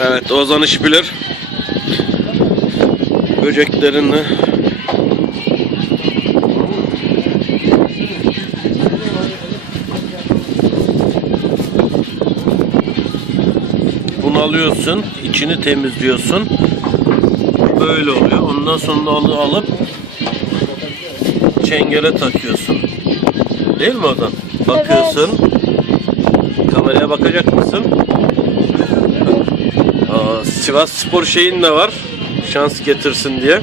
Evet Ozan iş bilir. Böceklerini Bunu alıyorsun, içini temizliyorsun. Böyle oluyor. Ondan sonra onu alıp çengele takıyorsun. Değil mi Ozan? Bakıyorsun. Kameraya bakacak mısın? Sivas Spor şeyin de var. Şans getirsin diye.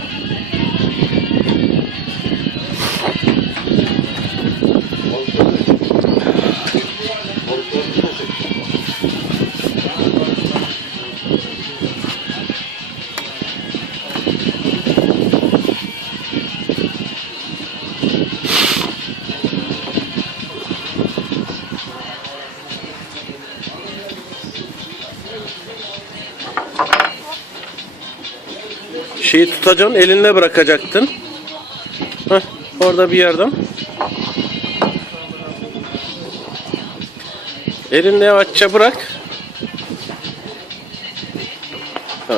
Şeyi tutacaksın, elinle bırakacaktın. Heh, orada bir yerden. Elinle yavaşça bırak. Heh.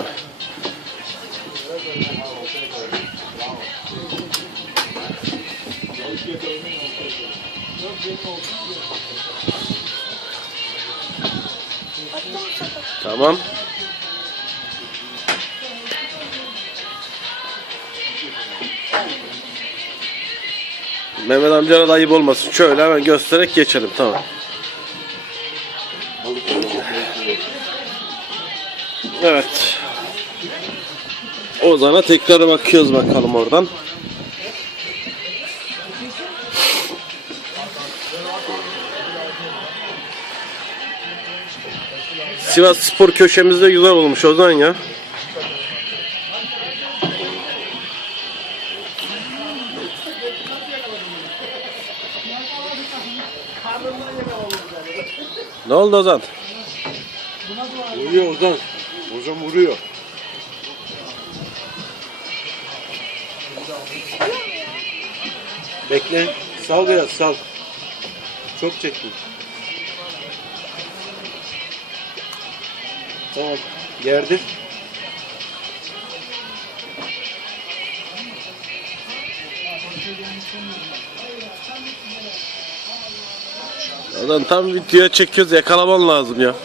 Tamam. Mehmet amcana da ayıp olmasın. Şöyle hemen göstererek geçelim. Tamam. Evet. Ozan'a tekrar bakıyoruz bakalım oradan. Sivas Spor köşemizde güzel olmuş Ozan ya. Ne oldu Ozan? Vuruyor Ozan. Ozan vuruyor. Bekle. Sal biraz sal. Çok çektin. Tamam. Gerdir. Ozan tam videoya çekiyoruz yakalaman lazım ya.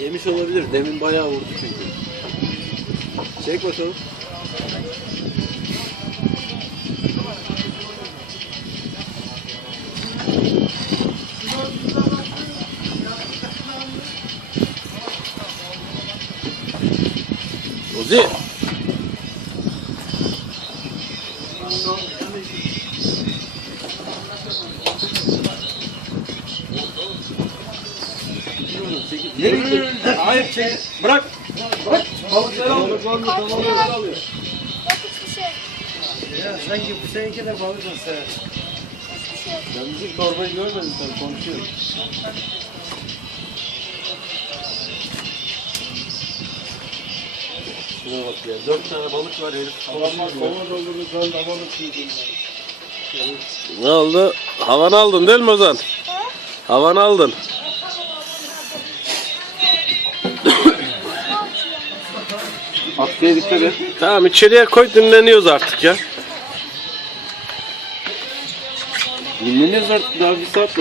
Yemiş olabilir. Demin bayağı vurdu çünkü. Çek bakalım. Ozi. Hayır çek. Bırak. Bırak. Balıkları al. Balıkları alıyor. Hiçbir şey. Ya sanki bu seninki de balık olsa. Ben bizim torbayı görmedim sen konuşuyorsun. Şuna bak ya. Dört tane balık var herif. Adamlar kova doldurdu ben de balık yedim. Ne oldu? Havanı aldın değil mi Ozan? Havanı aldın. Atkıya dikkat et. Tamam içeriye koy dinleniyoruz artık ya. Dinleniyoruz artık daha bir saat var.